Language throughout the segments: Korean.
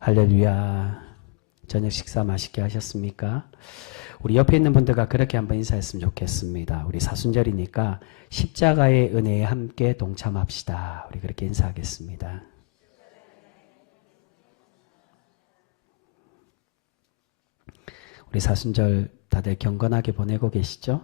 할렐루야. 저녁 식사 맛있게 하셨습니까? 우리 옆에 있는 분들과 그렇게 한번 인사했으면 좋겠습니다. 우리 사순절이니까 십자가의 은혜에 함께 동참합시다. 우리 그렇게 인사하겠습니다. 우리 사순절 다들 경건하게 보내고 계시죠?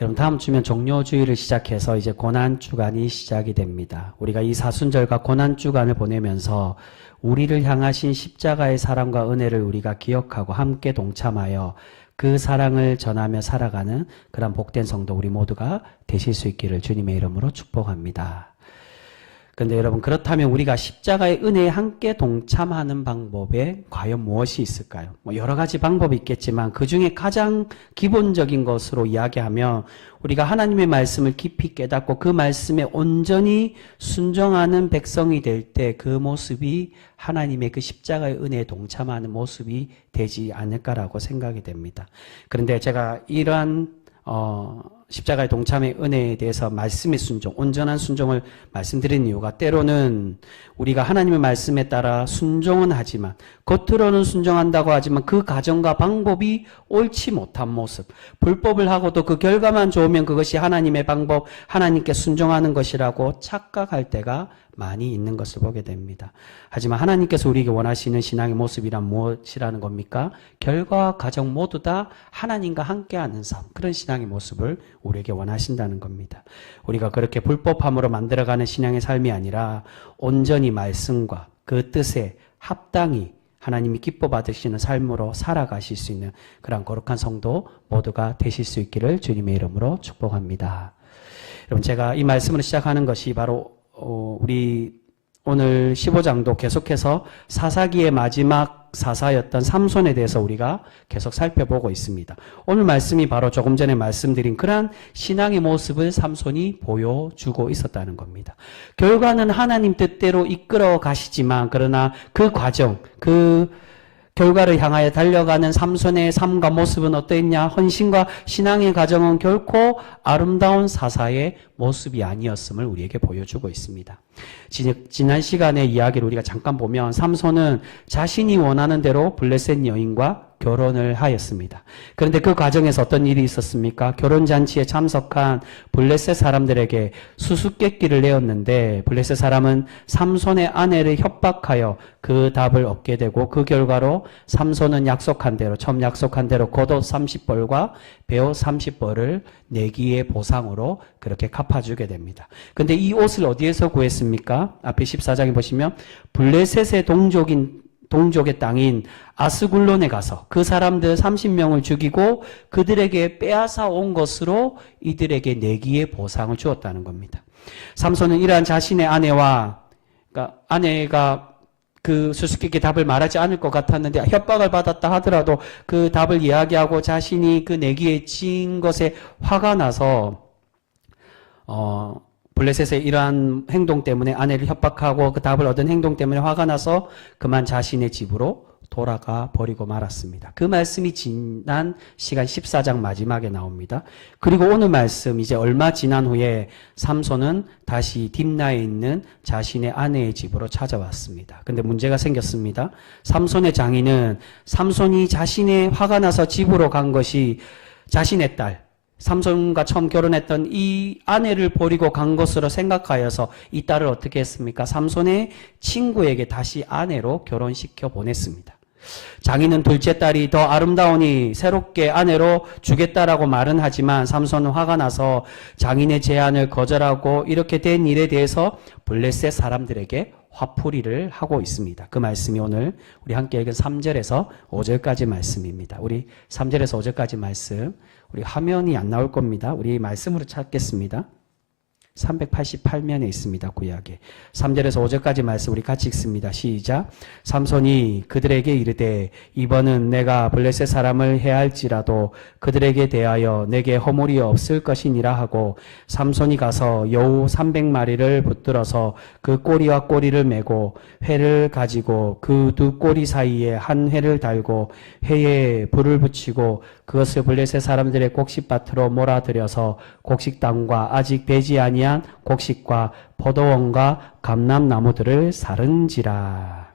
여러분, 다음 주면 종료주의를 시작해서 이제 고난주간이 시작이 됩니다. 우리가 이 사순절과 고난주간을 보내면서 우리를 향하신 십자가의 사랑과 은혜를 우리가 기억하고 함께 동참하여 그 사랑을 전하며 살아가는 그런 복된 성도 우리 모두가 되실 수 있기를 주님의 이름으로 축복합니다. 그런데 여러분, 그렇다면 우리가 십자가의 은혜에 함께 동참하는 방법에 과연 무엇이 있을까요? 여러 가지 방법이 있겠지만 그 중에 가장 기본적인 것으로 이야기하면 우리가 하나님의 말씀을 깊이 깨닫고 그 말씀에 온전히 순종하는 백성이 될 때 그 모습이 하나님의 그 십자가의 은혜에 동참하는 모습이 되지 않을까라고 생각이 됩니다. 그런데 제가 이러한 십자가의 동참의 은혜에 대해서 말씀의 순종, 온전한 순종을 말씀드린 이유가 때로는 우리가 하나님의 말씀에 따라 순종은 하지만 겉으로는 순종한다고 하지만 그 과정과 방법이 옳지 못한 모습, 불법을 하고도 그 결과만 좋으면 그것이 하나님의 방법, 하나님께 순종하는 것이라고 착각할 때가 많이 있는 것을 보게 됩니다. 하지만 하나님께서 우리에게 원하시는 신앙의 모습이란 무엇이라는 겁니까? 결과와 과정 모두 다 하나님과 함께하는 삶, 그런 신앙의 모습을 우리에게 원하신다는 겁니다. 우리가 그렇게 불법함으로 만들어가는 신앙의 삶이 아니라 온전히 말씀과 그 뜻에 합당히 하나님이 기뻐 받으시는 삶으로 살아가실 수 있는 그런 거룩한 성도 모두가 되실 수 있기를 주님의 이름으로 축복합니다. 여러분, 제가 이 말씀으로 시작하는 것이 바로 우리 오늘 15장도 계속해서 사사기의 마지막 사사였던 삼손에 대해서 우리가 계속 살펴보고 있습니다. 오늘 말씀이 바로 조금 전에 말씀드린 그러한 신앙의 모습을 삼손이 보여주고 있었다는 겁니다. 결과는 하나님 뜻대로 이끌어 가시지만 그러나 그 과정, 그 결과를 향하여 달려가는 삼손의 삶과 모습은 어떠했냐? 헌신과 신앙의 과정은 결코 아름다운 사사의 모습이 아니었음을 우리에게 보여주고 있습니다. 지난 시간의 이야기를 우리가 잠깐 보면 삼손은 자신이 원하는 대로 블레셋 여인과 결혼을 하였습니다. 그런데 그 과정에서 어떤 일이 있었습니까? 결혼잔치에 참석한 블레셋 사람들에게 수수께끼를 내었는데 블레셋 사람은 삼손의 아내를 협박하여 그 답을 얻게 되고 그 결과로 삼손은 약속한 대로, 처음 약속한 대로 겉옷 30벌과 베옷 30벌을 내기의 보상으로 그렇게 갚아주게 됩니다. 근데 이 옷을 어디에서 구했습니까? 앞에 14장에 보시면 블레셋의 동족의 땅인 아스굴론에 가서 그 사람들 30명을 죽이고 그들에게 빼앗아 온 것으로 이들에게 내기의 보상을 주었다는 겁니다. 삼손은 이러한 자신의 아내와, 그러니까 아내가 그 수수께끼 답을 말하지 않을 것 같았는데 협박을 받았다 하더라도 그 답을 이야기하고 자신이 그 내기에 진 것에 화가 나서 블레셋의 이러한 행동 때문에 아내를 협박하고 그 답을 얻은 행동 때문에 화가 나서 그만 자신의 집으로 돌아가 버리고 말았습니다. 그 말씀이 지난 시간 14장 마지막에 나옵니다. 그리고 오늘 말씀 이제 얼마 지난 후에 삼손은 다시 딥나에 있는 자신의 아내의 집으로 찾아왔습니다. 근데 문제가 생겼습니다. 삼손의 장인은 삼손이 자신의 화가 나서 집으로 간 것이 자신의 딸, 삼손과 처음 결혼했던 이 아내를 버리고 간 것으로 생각하여서 이 딸을 어떻게 했습니까? 삼손의 친구에게 다시 아내로 결혼시켜 보냈습니다. 장인은 둘째 딸이 더 아름다우니 새롭게 아내로 주겠다라고 말은 하지만 삼손은 화가 나서 장인의 제안을 거절하고 이렇게 된 일에 대해서 블레셋 사람들에게 화풀이를 하고 있습니다. 그 말씀이 오늘 우리 함께 읽은 3절에서 5절까지 말씀입니다. 우리 3절에서 5절까지 말씀, 우리 화면이 안 나올 겁니다. 우리 말씀으로 찾겠습니다. 388면에 있습니다. 구약에 3절에서 5절까지 말씀 우리 같이 읽습니다. 시작. 삼손이 그들에게 이르되 이번은 내가 블레셋 사람을 해할지라도 그들에게 대하여 내게 허물이 없을 것이니라 하고 삼손이 가서 여우 300마리를 붙들어서 그 꼬리와 꼬리를 메고 회를 가지고 그 두 꼬리 사이에 한 회를 달고 회에 불을 붙이고 그것을 블레셋 사람들의 곡식밭으로 몰아들여서 곡식당과 아직 배지 아니한 곡식과 포도원과 감람나무들을 사른지라.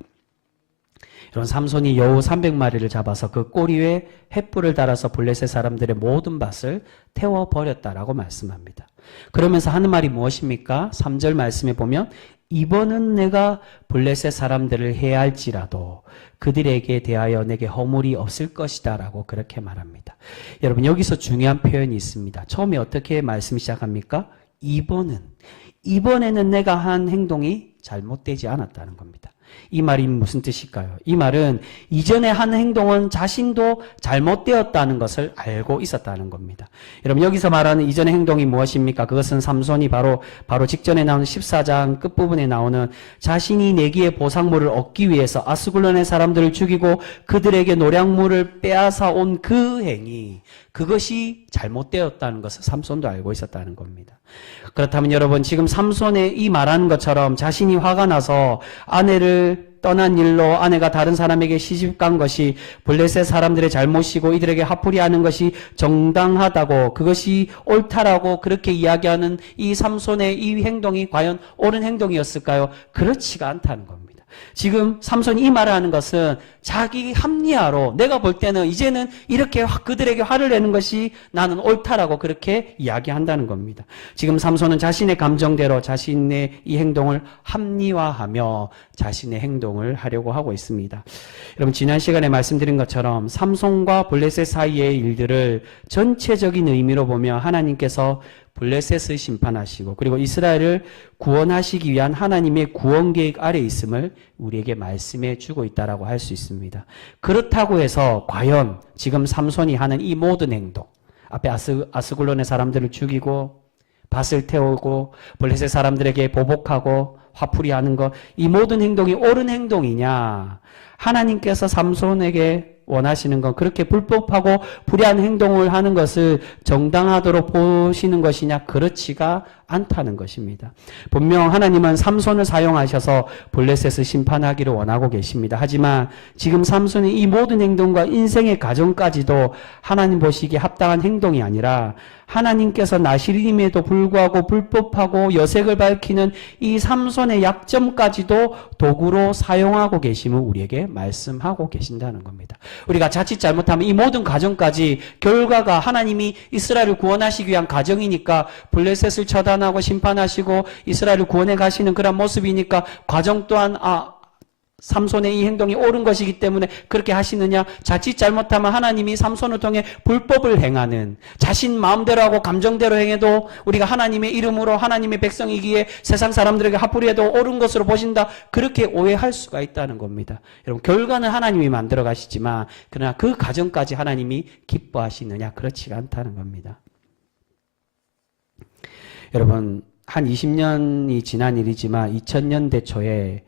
이런 삼손이 여우 300마리를 잡아서 그 꼬리 위에 횃불을 달아서 블레셋 사람들의 모든 밭을 태워버렸다라고 말씀합니다. 그러면서 하는 말이 무엇입니까? 3절 말씀에 보면 이번은 내가 블레셋 사람들을 해할지라도 그들에게 대하여 내게 허물이 없을 것이다 라고 그렇게 말합니다. 여러분 여기서 중요한 표현이 있습니다. 처음에 어떻게 말씀 시작합니까? 이번에는 내가 한 행동이 잘못되지 않았다는 겁니다. 이 말이 무슨 뜻일까요? 이 말은 이전에 한 행동은 자신도 잘못되었다는 것을 알고 있었다는 겁니다. 여러분 여기서 말하는 이전의 행동이 무엇입니까? 그것은 삼손이 바로 직전에 나오는 14장 끝부분에 나오는 자신이 내기의 보상물을 얻기 위해서 아스글론의 사람들을 죽이고 그들에게 노략물을 빼앗아 온 그 행위, 그것이 잘못되었다는 것을 삼손도 알고 있었다는 겁니다. 그렇다면 여러분 지금 삼손의 이 말하는 것처럼 자신이 화가 나서 아내를 떠난 일로 아내가 다른 사람에게 시집간 것이 블레셋 사람들의 잘못이고 이들에게 화풀이하는 것이 정당하다고 그것이 옳다라고 그렇게 이야기하는 이 삼손의 이 행동이 과연 옳은 행동이었을까요? 그렇지가 않다는 겁니다. 지금 삼손이 이 말을 하는 것은 자기 합리화로 내가 볼 때는 이제는 이렇게 그들에게 화를 내는 것이 나는 옳다라고 그렇게 이야기한다는 겁니다. 지금 삼손은 자신의 감정대로 자신의 이 행동을 합리화하며 자신의 행동을 하려고 하고 있습니다. 여러분 지난 시간에 말씀드린 것처럼 삼손과 블레셋 사이의 일들을 전체적인 의미로 보며 하나님께서 블레셋을 심판하시고 그리고 이스라엘을 구원하시기 위한 하나님의 구원 계획 아래 있음을 우리에게 말씀해 주고 있다라고 할 수 있습니다. 그렇다고 해서 과연 지금 삼손이 하는 이 모든 행동, 앞에 아스글론의 사람들을 죽이고 밭을 태우고 블레셋 사람들에게 보복하고 화풀이하는 것, 이 모든 행동이 옳은 행동이냐? 하나님께서 삼손에게 원하시는 건 그렇게 불법하고 불의한 행동을 하는 것을 정당하도록 보시는 것이냐? 그렇지가 않다는 것입니다. 분명 하나님은 삼손을 사용하셔서 블레셋을 심판하기를 원하고 계십니다. 하지만 지금 삼손의 이 모든 행동과 인생의 과정까지도 하나님 보시기에 합당한 행동이 아니라 하나님께서 나시림에도 불구하고 불법하고 여색을 밝히는 이 삼손의 약점까지도 도구로 사용하고 계심을 우리에게 말씀하고 계신다는 겁니다. 우리가 자칫 잘못하면 이 모든 과정까지 결과가 하나님이 이스라엘을 구원하시기 위한 과정이니까 블레셋을 처단하고 심판하시고 이스라엘을 구원해 가시는 그런 모습이니까 과정 또한 삼손의 이 행동이 옳은 것이기 때문에 그렇게 하시느냐? 자칫 잘못하면 하나님이 삼손을 통해 불법을 행하는 자신 마음대로 하고 감정대로 행해도 우리가 하나님의 이름으로 하나님의 백성이기에 세상 사람들에게 화풀이해도 옳은 것으로 보신다. 그렇게 오해할 수가 있다는 겁니다. 여러분 결과는 하나님이 만들어 가시지만 그러나 그 과정까지 하나님이 기뻐하시느냐? 그렇지가 않다는 겁니다. 여러분 한 20년이 지난 일이지만 2000년대 초에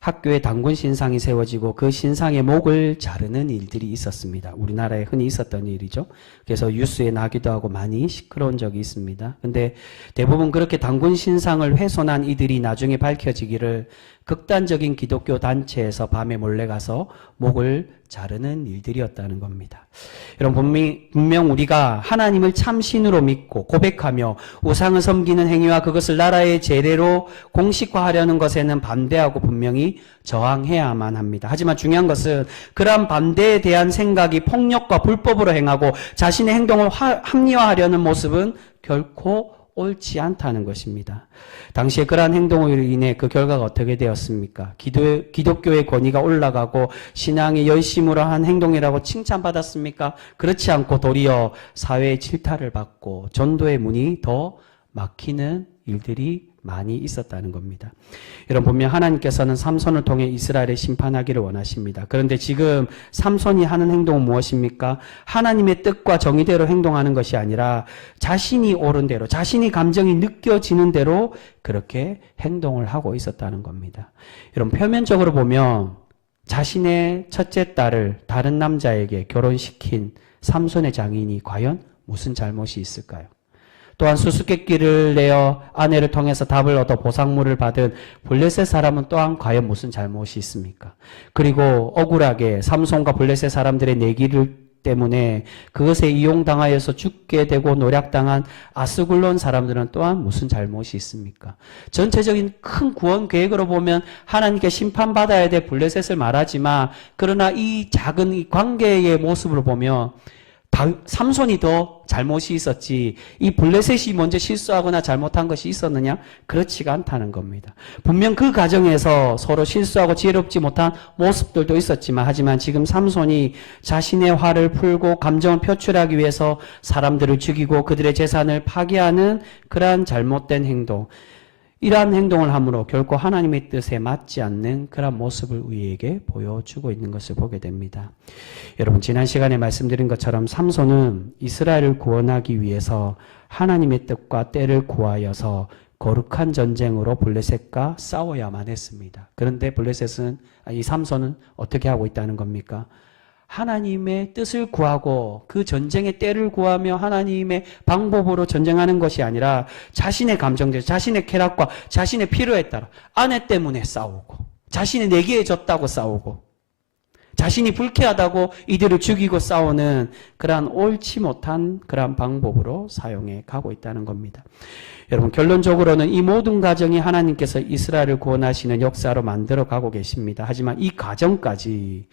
학교에 단군 신상이 세워지고 그 신상의 목을 자르는 일들이 있었습니다. 우리나라에 흔히 있었던 일이죠. 그래서 뉴스에 나기도 하고 많이 시끄러운 적이 있습니다. 근데 대부분 그렇게 단군 신상을 훼손한 이들이 나중에 밝혀지기를 극단적인 기독교 단체에서 밤에 몰래 가서 목을 자르는 일들이었다는 겁니다. 여러분 분명 우리가 하나님을 참 신으로 믿고 고백하며 우상을 섬기는 행위와 그것을 나라의 제례로 공식화하려는 것에는 반대하고 분명히 저항해야만 합니다. 하지만 중요한 것은 그러한 반대에 대한 생각이 폭력과 불법으로 행하고 자신의 행동을 합리화하려는 모습은 결코 옳지 않다는 것입니다. 당시에 그러한 행동으로 인해 그 결과가 어떻게 되었습니까? 기독교의 권위가 올라가고 신앙의 열심으로 한 행동이라고 칭찬받았습니까? 그렇지 않고 도리어 사회의 질타를 받고 전도의 문이 더 막히는 일들이 많이 있었다는 겁니다. 여러분 분명 하나님께서는 삼손을 통해 이스라엘을 심판하기를 원하십니다. 그런데 지금 삼손이 하는 행동은 무엇입니까? 하나님의 뜻과 정의대로 행동하는 것이 아니라 자신이 옳은 대로 자신이 감정이 느껴지는 대로 그렇게 행동을 하고 있었다는 겁니다. 여러분 표면적으로 보면 자신의 첫째 딸을 다른 남자에게 결혼시킨 삼손의 장인이 과연 무슨 잘못이 있을까요? 또한 수수께끼를 내어 아내를 통해서 답을 얻어 보상물을 받은 블레셋 사람은 또한 과연 무슨 잘못이 있습니까? 그리고 억울하게 삼손과 블레셋 사람들의 내기를 때문에 그것에 이용당하여서 죽게 되고 노략당한 아스글론 사람들은 또한 무슨 잘못이 있습니까? 전체적인 큰 구원 계획으로 보면 하나님께 심판받아야 될 블레셋을 말하지만, 그러나 이 작은 이 관계의 모습으로 보면 삼손이 더 잘못이 있었지 이 블레셋이 먼저 실수하거나 잘못한 것이 있었느냐? 그렇지가 않다는 겁니다. 분명 그 과정에서 서로 실수하고 지혜롭지 못한 모습들도 있었지만, 하지만 지금 삼손이 자신의 화를 풀고 감정을 표출하기 위해서 사람들을 죽이고 그들의 재산을 파괴하는 그러한 잘못된 행동, 이러한 행동을 함으로 결코 하나님의 뜻에 맞지 않는 그런 모습을 우리에게 보여주고 있는 것을 보게 됩니다. 여러분, 지난 시간에 말씀드린 것처럼 삼손은 이스라엘을 구원하기 위해서 하나님의 뜻과 때를 구하여서 거룩한 전쟁으로 블레셋과 싸워야만 했습니다. 그런데 이 삼손은 어떻게 하고 있다는 겁니까? 하나님의 뜻을 구하고 그 전쟁의 때를 구하며 하나님의 방법으로 전쟁하는 것이 아니라 자신의 감정들, 자신의 쾌락과 자신의 필요에 따라 아내 때문에 싸우고, 자신이 내게 졌다고 싸우고, 자신이 불쾌하다고 이들을 죽이고 싸우는 그러한 옳지 못한 그러한 방법으로 사용해 가고 있다는 겁니다. 여러분, 결론적으로는 이 모든 과정이 하나님께서 이스라엘을 구원하시는 역사로 만들어 가고 계십니다. 하지만 이 과정까지,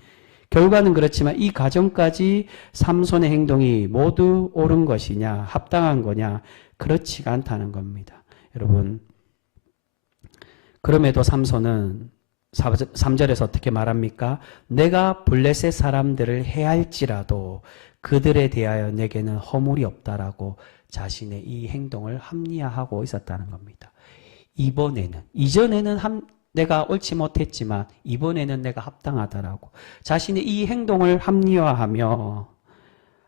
결과는 그렇지만 이 과정까지 삼손의 행동이 모두 옳은 것이냐, 합당한 거냐, 그렇지가 않다는 겁니다. 여러분, 그럼에도 삼손은 3절에서 어떻게 말합니까? 내가 블레셋 사람들을 해할지라도 그들에 대하여 내게는 허물이 없다라고 자신의 이 행동을 합리화하고 있었다는 겁니다. 이전에는 내가 옳지 못했지만 이번에는 내가 합당하다라고 자신의 이 행동을 합리화하며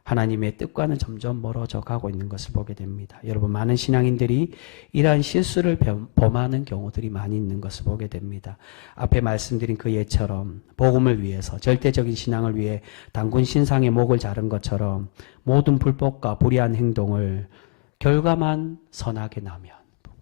하나님의 뜻과는 점점 멀어져 가고 있는 것을 보게 됩니다. 여러분, 많은 신앙인들이 이러한 실수를 범하는 경우들이 많이 있는 것을 보게 됩니다. 앞에 말씀드린 그 예처럼 복음을 위해서, 절대적인 신앙을 위해 단군 신상의 목을 자른 것처럼 모든 불법과 불의한 행동을 결과만 선하게 나면,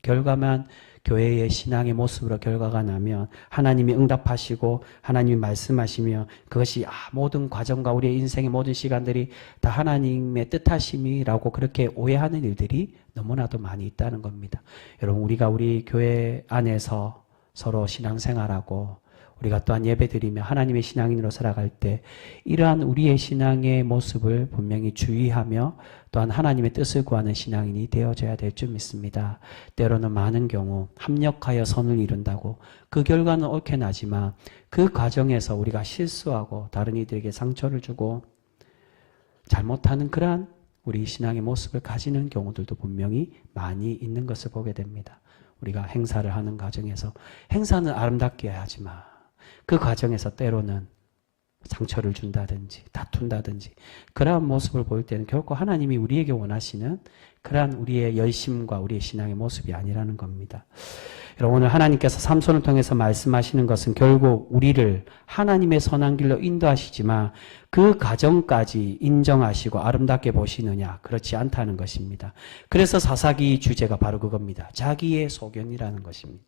결과만 교회의 신앙의 모습으로 결과가 나면 하나님이 응답하시고 하나님이 말씀하시며 그것이 모든 과정과 우리의 인생의 모든 시간들이 다 하나님의 뜻하심이라고 그렇게 오해하는 일들이 너무나도 많이 있다는 겁니다. 여러분, 우리가 우리 교회 안에서 서로 신앙생활하고 우리가 또한 예배드리며 하나님의 신앙인으로 살아갈 때 이러한 우리의 신앙의 모습을 분명히 주의하며 또한 하나님의 뜻을 구하는 신앙인이 되어져야 될 줄 믿습니다. 때로는 많은 경우 합력하여 선을 이룬다고 그 결과는 옳게 나지만 그 과정에서 우리가 실수하고 다른 이들에게 상처를 주고 잘못하는 그러한 우리 신앙의 모습을 가지는 경우들도 분명히 많이 있는 것을 보게 됩니다. 우리가 행사를 하는 과정에서 행사는 아름답게 하지만 그 과정에서 때로는 상처를 준다든지 다툰다든지 그러한 모습을 보일 때는 결코 하나님이 우리에게 원하시는 그러한 우리의 열심과 우리의 신앙의 모습이 아니라는 겁니다. 여러분, 오늘 하나님께서 삼손을 통해서 말씀하시는 것은 결국 우리를 하나님의 선한 길로 인도하시지만 그 과정까지 인정하시고 아름답게 보시느냐, 그렇지 않다는 것입니다. 그래서 사사기 주제가 바로 그겁니다. 자기의 소견이라는 것입니다.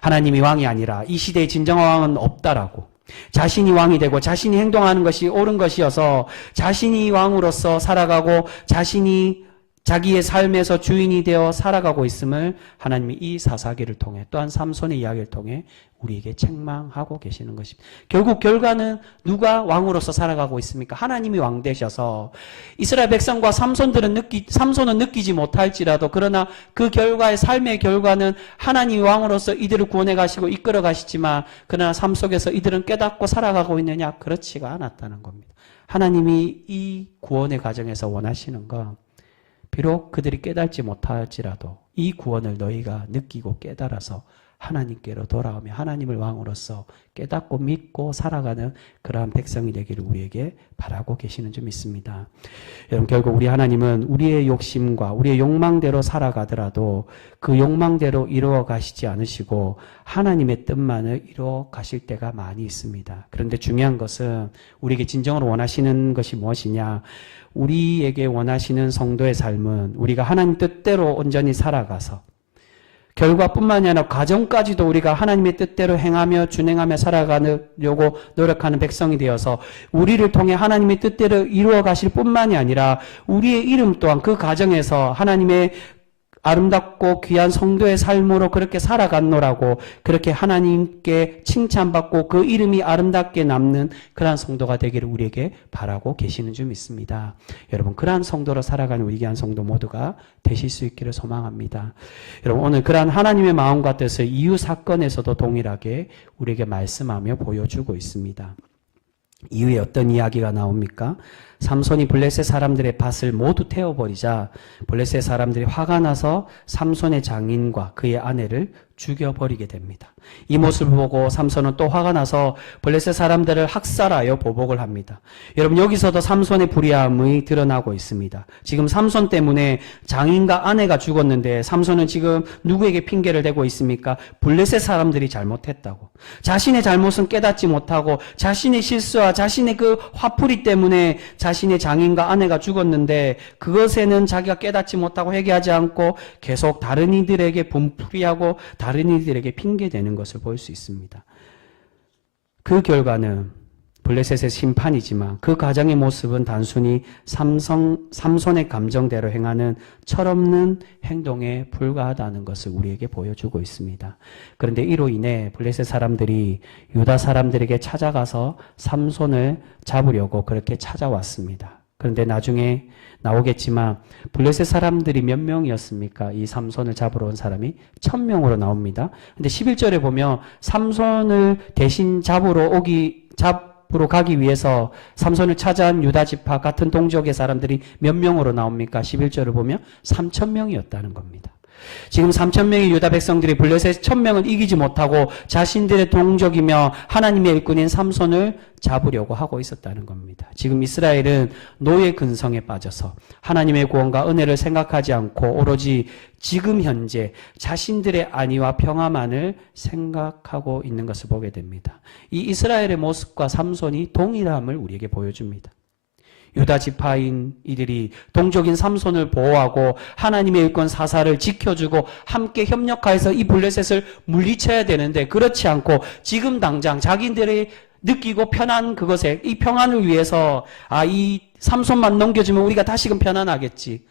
하나님이 왕이 아니라 이 시대의 진정한 왕은 없다라고, 자신이 왕이 되고 자신이 행동하는 것이 옳은 것이어서 자신이 왕으로서 살아가고 자신이 자기의 삶에서 주인이 되어 살아가고 있음을 하나님이 이 사사기를 통해 또한 삼손의 이야기를 통해 우리에게 책망하고 계시는 것입니다. 결국 결과는 누가 왕으로서 살아가고 있습니까? 하나님이 왕 되셔서 이스라엘 백성과 삼손은 느끼지 못할지라도 그러나 그 결과의 삶의 결과는 하나님이 왕으로서 이들을 구원해 가시고 이끌어 가시지만 그러나 삶 속에서 이들은 깨닫고 살아가고 있느냐? 그렇지가 않았다는 겁니다. 하나님이 이 구원의 과정에서 원하시는 건 비록 그들이 깨닫지 못할지라도 이 구원을 너희가 느끼고 깨달아서 하나님께로 돌아오며 하나님을 왕으로서 깨닫고 믿고 살아가는 그러한 백성이 되기를 우리에게 바라고 계시는 줄 믿습니다. 여러분, 결국 우리 하나님은 우리의 욕심과 우리의 욕망대로 살아가더라도 그 욕망대로 이루어 가시지 않으시고 하나님의 뜻만을 이루어 가실 때가 많이 있습니다. 그런데 중요한 것은 우리에게 진정으로 원하시는 것이 무엇이냐? 우리에게 원하시는 성도의 삶은 우리가 하나님 뜻대로 온전히 살아가서 결과뿐만이 아니라 과정까지도 우리가 하나님의 뜻대로 행하며 준행하며 살아가려고 노력하는 백성이 되어서 우리를 통해 하나님의 뜻대로 이루어 가실 뿐만이 아니라 우리의 이름 또한 그 과정에서 하나님의 아름답고 귀한 성도의 삶으로 그렇게 살아갔노라고 그렇게 하나님께 칭찬받고 그 이름이 아름답게 남는 그러한 성도가 되기를 우리에게 바라고 계시는 줄 믿습니다. 여러분 그러한 성도로 살아가는 우리 귀한 성도 모두가 되실 수 있기를 소망합니다. 여러분 오늘 그러한 하나님의 마음과 뜻을 이유 사건에서도 동일하게 우리에게 말씀하며 보여주고 있습니다. 이후에 어떤 이야기가 나옵니까? 삼손이 블레셋 사람들의 밭을 모두 태워버리자 블레셋 사람들이 화가 나서 삼손의 장인과 그의 아내를 죽여버리게 됩니다. 이 모습을 보고 삼손은 또 화가 나서 블레셋 사람들을 학살하여 보복을 합니다. 여러분 여기서도 삼손의 불의함이 드러나고 있습니다. 지금 삼손 때문에 장인과 아내가 죽었는데 삼손은 지금 누구에게 핑계를 대고 있습니까? 블레셋 사람들이 잘못했다고. 자신의 잘못은 깨닫지 못하고 자신의 실수와 자신의 그 화풀이 때문에 자신의 장인과 아내가 죽었는데 그것에는 자기가 깨닫지 못하고 회개하지 않고 계속 다른 이들에게 분풀이하고 다른 이들에게 핑계대는 것을 볼 수 있습니다. 그 결과는 블레셋의 심판이지만 그 가정의 모습은 단순히 삼손의 감정대로 행하는 철없는 행동에 불과하다는 것을 우리에게 보여주고 있습니다. 그런데 이로 인해 블레셋 사람들이 유다 사람들에게 찾아가서 삼손을 잡으려고 그렇게 찾아왔습니다. 그런데 나중에 나오겠지만 블레셋 사람들이 몇 명이었습니까? 이 삼손을 잡으러 온 사람이 1000명으로 나옵니다. 근데 11절에 보면 삼손을 대신 잡으러 가기 위해서 삼손을 찾아온 유다 지파 같은 동족의 사람들이 몇 명으로 나옵니까? 11절을 보면 3000명이었다는 겁니다. 지금 3000명의 유다 백성들이 블레셋 1000명을 이기지 못하고 자신들의 동족이며 하나님의 일꾼인 삼손을 잡으려고 하고 있었다는 겁니다. 지금 이스라엘은 노예 근성에 빠져서 하나님의 구원과 은혜를 생각하지 않고 오로지 지금 현재 자신들의 안위와 평화만을 생각하고 있는 것을 보게 됩니다. 이 이스라엘의 모습과 삼손이 동일함을 우리에게 보여줍니다. 유다 지파인 이들이 동족인 삼손을 보호하고 하나님의 일권 사사를 지켜주고 함께 협력하여서 이 블레셋을 물리쳐야 되는데 그렇지 않고 지금 당장 자기들이 느끼고 편한 그것에 이 평안을 위해서 이 삼손만 넘겨주면 우리가 다시금 편안하겠지.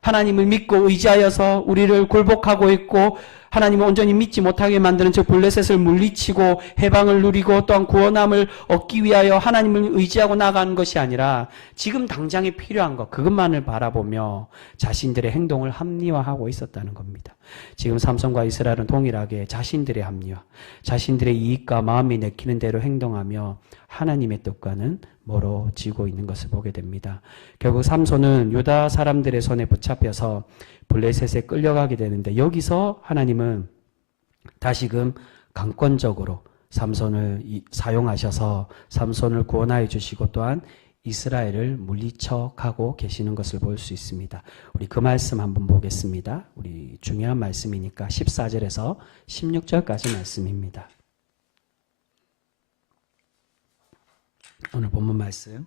하나님을 믿고 의지하여서 우리를 굴복하고 있고 하나님을 온전히 믿지 못하게 만드는 저 블레셋을 물리치고 해방을 누리고 또한 구원함을 얻기 위하여 하나님을 의지하고 나가는 것이 아니라 지금 당장에 필요한 것 그것만을 바라보며 자신들의 행동을 합리화하고 있었다는 겁니다. 지금 삼손과 이스라엘은 동일하게 자신들의 합리화, 자신들의 이익과 마음이 내키는 대로 행동하며 하나님의 뜻과는 멀어지고 있는 것을 보게 됩니다. 결국 삼손은 유다 사람들의 손에 붙잡혀서 블레셋에 끌려가게 되는데 여기서 하나님은 다시금 강권적으로 삼손을 사용하셔서 삼손을 구원하여 주시고 또한 이스라엘을 물리쳐 가고 계시는 것을 볼 수 있습니다. 우리 그 말씀 한번 보겠습니다. 우리 중요한 말씀이니까 14절에서 16절까지 말씀입니다. 오늘 본문 말씀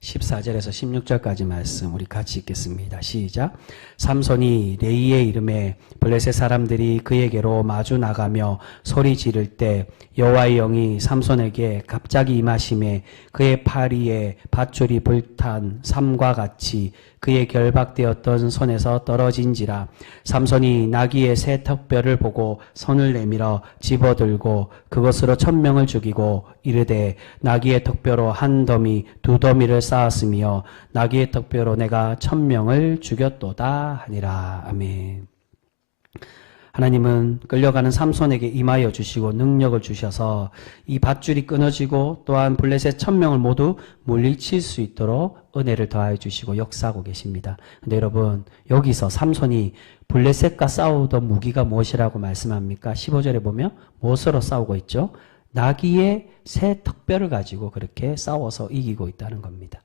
14절에서 16절까지 말씀 우리 같이 읽겠습니다. 시작. 삼손이 레이의 이름에 블레셋 사람들이 그에게로 마주 나가며 소리 지를 때 여호와의 영이 삼손에게 갑자기 임하심에 그의 팔 위에 밧줄이 불탄 삼과 같이 그의 결박되었던 손에서 떨어진지라. 삼손이 나귀의 새 턱뼈를 보고 손을 내밀어 집어들고 그것으로 1000명을 죽이고 이르되 나귀의 턱뼈로 한 더미 두 더미를 쌓았으며 나귀의 턱뼈로 내가 1000명을 죽였도다 하니라. 아멘. 하나님은 끌려가는 삼손에게 임하여 주시고 능력을 주셔서 이 밧줄이 끊어지고 또한 블레셋 1000명을 모두 물리칠 수 있도록 은혜를 더하여 주시고 역사하고 계십니다. 근데 여러분 여기서 삼손이 블레셋과 싸우던 무기가 무엇이라고 말씀합니까? 15절에 보면 무엇으로 싸우고 있죠? 나귀의 새 턱뼈를 가지고 그렇게 싸워서 이기고 있다는 겁니다.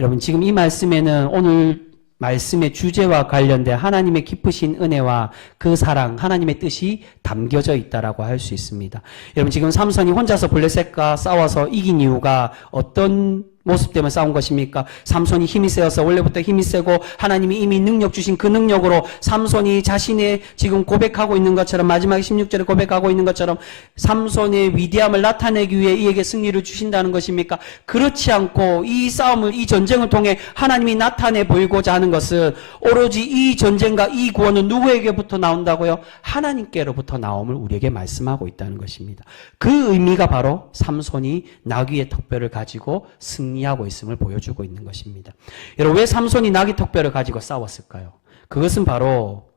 여러분 지금 이 말씀에는 오늘 말씀의 주제와 관련된 하나님의 깊으신 은혜와 그 사랑, 하나님의 뜻이 담겨져 있다라고 할 수 있습니다. 여러분 지금 삼손이 혼자서 블레셋과 싸워서 이긴 이유가 어떤 모습 때문에 싸운 것입니까? 삼손이 힘이 세어서 원래부터 힘이 세고 하나님이 이미 능력 주신 그 능력으로 삼손이 자신의 지금 고백하고 있는 것처럼 마지막 16절에 고백하고 있는 것처럼 삼손의 위대함을 나타내기 위해 이에게 승리를 주신다는 것입니까? 그렇지 않고 이 싸움을 이 전쟁을 통해 하나님이 나타내 보이고자 하는 것은 오로지 이 전쟁과 이 구원은 누구에게부터 나온다고요? 하나님께로부터 나옴을 우리에게 말씀하고 있다는 것입니다. 그 의미가 바로 삼손이 나귀의 턱뼈를 가지고 승리하고 있음을 보여주고 있는 것입니다. 여러분, 왜 삼손이 나귀 턱뼈를 가지고 싸웠을까요? 그것은 바로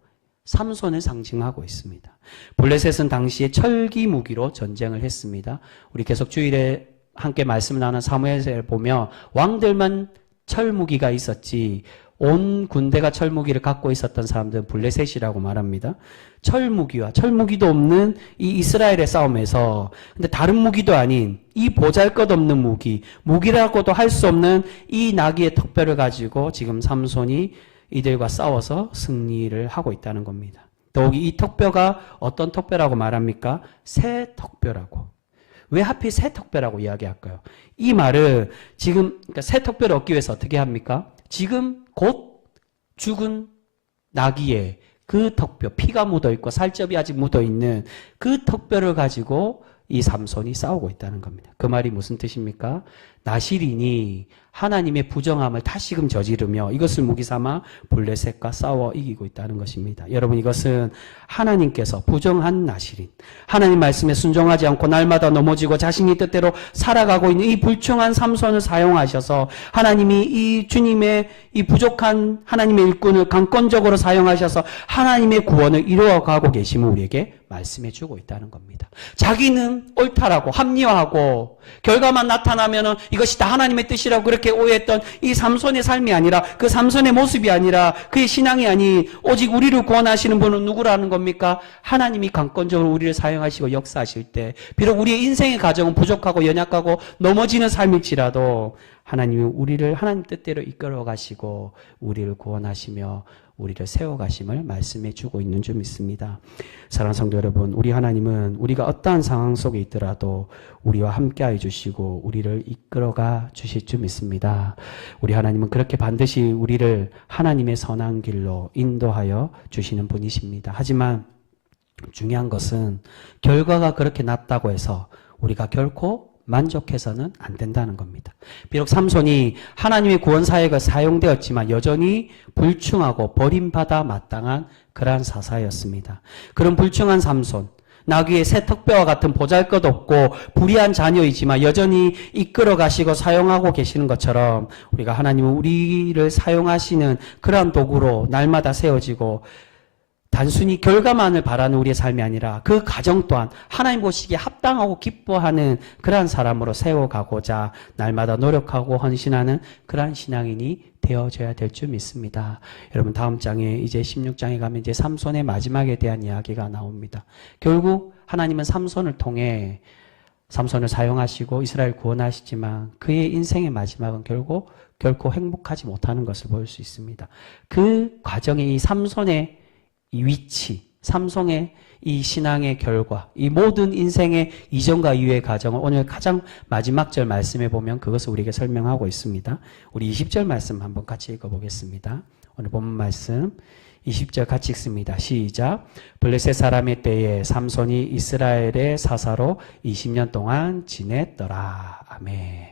삼손을 상징하고 있습니다. 블레셋은 당시에 철기 무기로 전쟁을 했습니다. 우리 계속 주일에 함께 말씀을 나누는 사무엘서를 보면 왕들만 철무기가 있었지 온 군대가 철무기를 갖고 있었던 사람들은 블레셋이라고 말합니다. 철무기도 없는 이 이스라엘의 싸움에서 근데 다른 무기도 아닌 이 보잘것없는 무기라고도 할 수 없는 이 나귀의 턱뼈를 가지고 지금 삼손이 이들과 싸워서 승리를 하고 있다는 겁니다. 더욱이 이 턱뼈가 어떤 턱뼈라고 말합니까? 새 턱뼈라고. 왜 하필 새 턱뼈라고 이야기할까요? 이 말은 지금 그러니까 새 턱뼈를 얻기 위해서 어떻게 합니까? 지금 곧 죽은 나귀의 그 턱뼈, 피가 묻어있고 살점이 아직 묻어있는 그 턱뼈를 가지고 이 삼손이 싸우고 있다는 겁니다. 그 말이 무슨 뜻입니까? 나실인이 하나님의 부정함을 다시금 저지르며 이것을 무기 삼아 블레셋과 싸워 이기고 있다는 것입니다. 여러분, 이것은 하나님께서 부정한 나실인, 하나님 말씀에 순종하지 않고 날마다 넘어지고 자신의 뜻대로 살아가고 있는 이 불충한 삼손을 사용하셔서 하나님이 이 주님의 이 부족한 하나님의 일꾼을 강권적으로 사용하셔서 하나님의 구원을 이루어가고 계심을 우리에게 말씀해 주고 있다는 겁니다. 자기는 옳다라고 합리화하고 결과만 나타나면은 이것이 다 하나님의 뜻이라고 그렇게 오해했던 이 삼손의 삶이 아니라 그 삼손의 모습이 아니라 그의 신앙이 아닌 오직 우리를 구원하시는 분은 누구라는 겁니까? 하나님이 강권적으로 우리를 사용하시고 역사하실 때 비록 우리의 인생의 가정은 부족하고 연약하고 넘어지는 삶일지라도 하나님이 우리를 하나님 뜻대로 이끌어 가시고 우리를 구원하시며 우리를 세워가심을 말씀해 주고 있는 줄 믿습니다. 사랑하는 성도 여러분, 우리 하나님은 우리가 어떠한 상황 속에 있더라도 우리와 함께해 주시고 우리를 이끌어가 주실 줄 믿습니다. 우리 하나님은 그렇게 반드시 우리를 하나님의 선한 길로 인도하여 주시는 분이십니다. 하지만 중요한 것은 결과가 그렇게 낮다고 해서 우리가 결코 만족해서는 안 된다는 겁니다. 비록 삼손이 하나님의 구원 사역에 사용되었지만 여전히 불충하고 버림받아 마땅한 그러한 사사였습니다. 그런 불충한 삼손, 나귀의 새 턱뼈와 같은 보잘것없고 불의한 자녀이지만 여전히 이끌어 가시고 사용하고 계시는 것처럼 우리가 하나님은 우리를 사용하시는 그러한 도구로 날마다 세워지고 단순히 결과만을 바라는 우리의 삶이 아니라 그 가정 또한 하나님 보시기에 합당하고 기뻐하는 그러한 사람으로 세워가고자 날마다 노력하고 헌신하는 그러한 신앙인이 되어져야 될 줄 믿습니다. 여러분, 다음 장에 이제 16장에 가면 이제 삼손의 마지막에 대한 이야기가 나옵니다. 결국 하나님은 삼손을 통해 삼손을 사용하시고 이스라엘 구원하시지만 그의 인생의 마지막은 결코 행복하지 못하는 것을 볼 수 있습니다. 그 과정에 이 삼손의 이 위치, 삼손의 이 신앙의 결과, 이 모든 인생의 이전과 이후의 과정을 오늘 가장 마지막 절 말씀에 보면 그것을 우리에게 설명하고 있습니다. 우리 20절 말씀 한번 같이 읽어보겠습니다. 오늘 본문 말씀 20절 같이 읽습니다. 시작. 블레셋 사람의 때에 삼손이 이스라엘의 사사로 20년 동안 지냈더라. 아멘.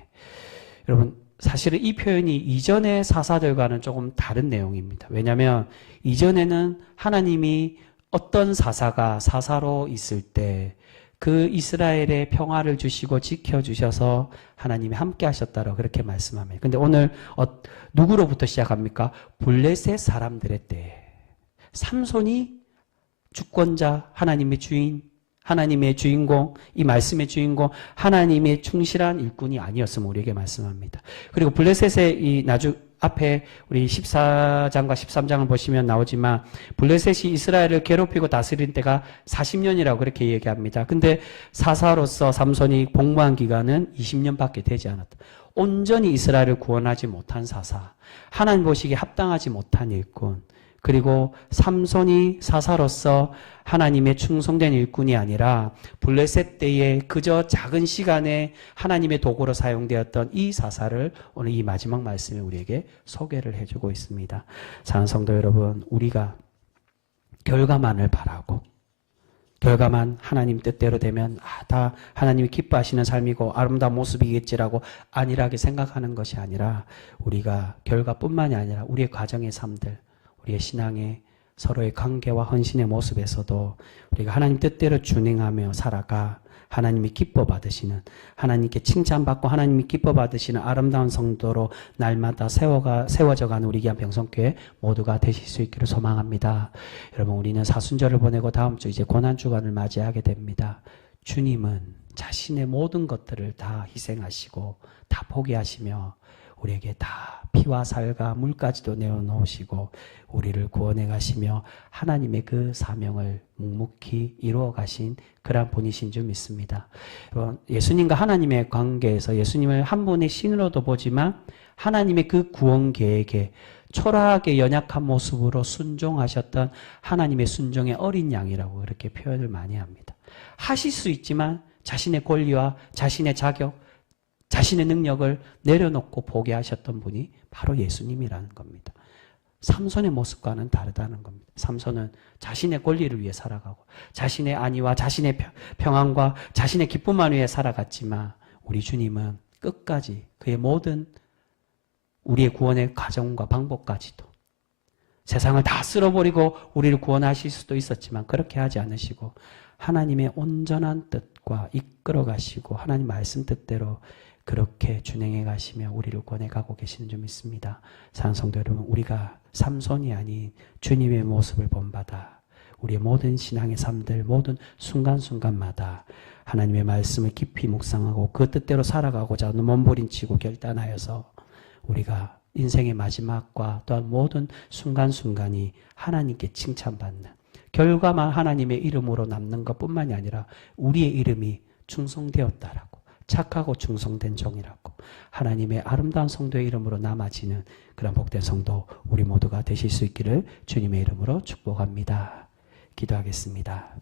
여러분, 사실은 이 표현이 이전의 사사들과는 조금 다른 내용입니다. 왜냐하면 이전에는 하나님이 어떤 사사가 사사로 있을 때 그 이스라엘의 평화를 주시고 지켜주셔서 하나님이 함께 하셨다고 그렇게 말씀합니다. 근데 오늘 누구로부터 시작합니까? 블레셋 사람들의 때에 삼손이 주권자, 하나님의 주인, 하나님의 주인공, 이 말씀의 주인공, 하나님의 충실한 일꾼이 아니었음을 우리에게 말씀합니다. 그리고 블레셋의 이 앞에 우리 14장과 13장을 보시면 나오지만 블레셋이 이스라엘을 괴롭히고 다스린 때가 40년이라고 그렇게 얘기합니다. 근데 사사로서 삼손이 복무한 기간은 20년밖에 되지 않았다. 온전히 이스라엘을 구원하지 못한 사사, 하나님 보시기에 합당하지 못한 일꾼, 그리고 삼손이 사사로서 하나님의 충성된 일꾼이 아니라 블레셋 때에 그저 작은 시간에 하나님의 도구로 사용되었던 이 사사를 오늘 이 마지막 말씀에 우리에게 소개를 해주고 있습니다. 사랑하는 성도 여러분, 우리가 결과만을 바라고 결과만 하나님 뜻대로 되면 다 하나님이 기뻐하시는 삶이고 아름다운 모습이겠지라고 안일하게 생각하는 것이 아니라 우리가 결과뿐만이 아니라 우리의 가정의 삶들, 우리의 신앙의 서로의 관계와 헌신의 모습에서도 우리가 하나님 뜻대로 준행하며 살아가 하나님이 기뻐 받으시는, 하나님께 칭찬받고 하나님이 기뻐 받으시는 아름다운 성도로 날마다 세워져가는 우리 귀한 병성교회 모두가 되실 수 있기를 소망합니다. 여러분, 우리는 사순절을 보내고 다음 주 이제 고난주간을 맞이하게 됩니다. 주님은 자신의 모든 것들을 다 희생하시고 다 포기하시며 우리에게 다 피와 살과 물까지도 내어놓으시고 우리를 구원해 가시며 하나님의 그 사명을 묵묵히 이루어 가신 그러한 분이신 줄 믿습니다. 예수님과 하나님의 관계에서 예수님을 한 분의 신으로도 보지만 하나님의 그 구원 계획에 초라하게 연약한 모습으로 순종하셨던 하나님의 순종의 어린 양이라고 그렇게 표현을 많이 합니다. 하실 수 있지만 자신의 권리와 자신의 자격, 자신의 능력을 내려놓고 포기하셨던 분이 바로 예수님이라는 겁니다. 삼손의 모습과는 다르다는 겁니다. 삼손은 자신의 권리를 위해 살아가고 자신의 안위와 자신의 평안과 자신의 기쁨만 위해 살아갔지만 우리 주님은 끝까지 그의 모든 우리의 구원의 과정과 방법까지도 세상을 다 쓸어버리고 우리를 구원하실 수도 있었지만 그렇게 하지 않으시고 하나님의 온전한 뜻과 이끌어 가시고 하나님 말씀 뜻대로 그렇게 준행해 가시며 우리를 구원해 가고 계시는 줄 믿습니다. 사랑하는 성도 여러분, 우리가 삼손이 아닌 주님의 모습을 본받아 우리의 모든 신앙의 삶들, 모든 순간순간마다 하나님의 말씀을 깊이 묵상하고 그 뜻대로 살아가고자 몸부림치고 결단하여서 우리가 인생의 마지막과 또한 모든 순간순간이 하나님께 칭찬받는, 결과만 하나님의 이름으로 남는 것뿐만이 아니라 우리의 이름이 충성되었다라고, 착하고 충성된 종이라고 하나님의 아름다운 성도의 이름으로 남아지는 그런 복된 성도 우리 모두가 되실 수 있기를 주님의 이름으로 축복합니다. 기도하겠습니다.